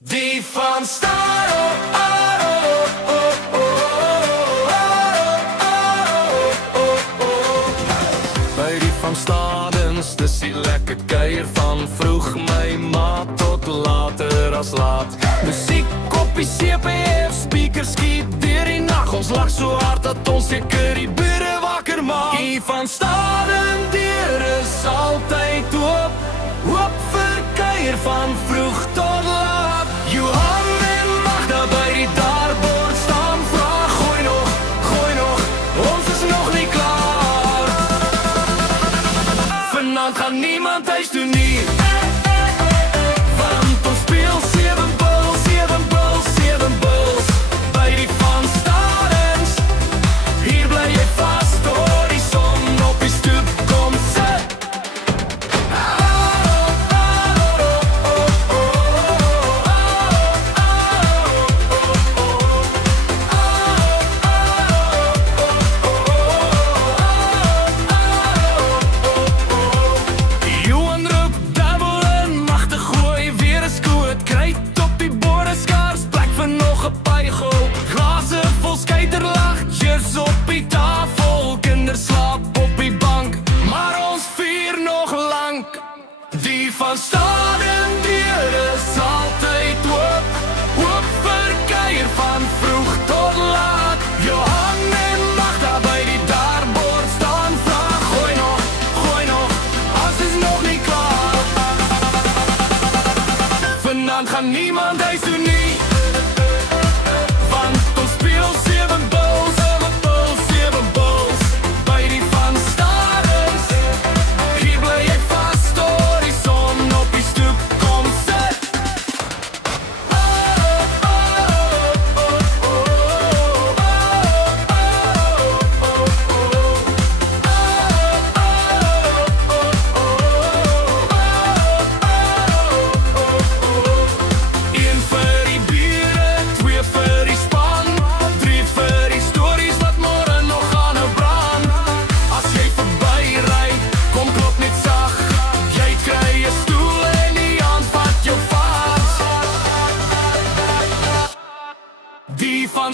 Die van Staro, by die van Stadens, dis die lekker kuier van vroeg my maat tot later as laat. Musiek op die CPF, speakers skiet deur die nacht. Ons lag so hard dat ons seker die bure wakker maak. Die van Staden deur is altyd oop, oop vir kuier van vroeg tot laat. Johan en Magda by die daarbord staan, vraag gooi nog, ons is nog nie klaar. Vanavond gaan niemand huis toe nie, want ons speel 7 bulls, 7 bulls, 7 bulls. By die van Stadens, hier bly jy vast, hoor die son op die stoep kom sit. Die van Staden deur is altyd oop, oop vir kuier van vroeg tot laat. Johan en Magda by die daarbord staan, vraag gooi nog, as is nog nie klaar. Vanavond gaan niemand huis toe nie, want ons speel 7 bulls, 7 bulls, 7 bulls. By die van Stadens, hier bly jy vast. Die van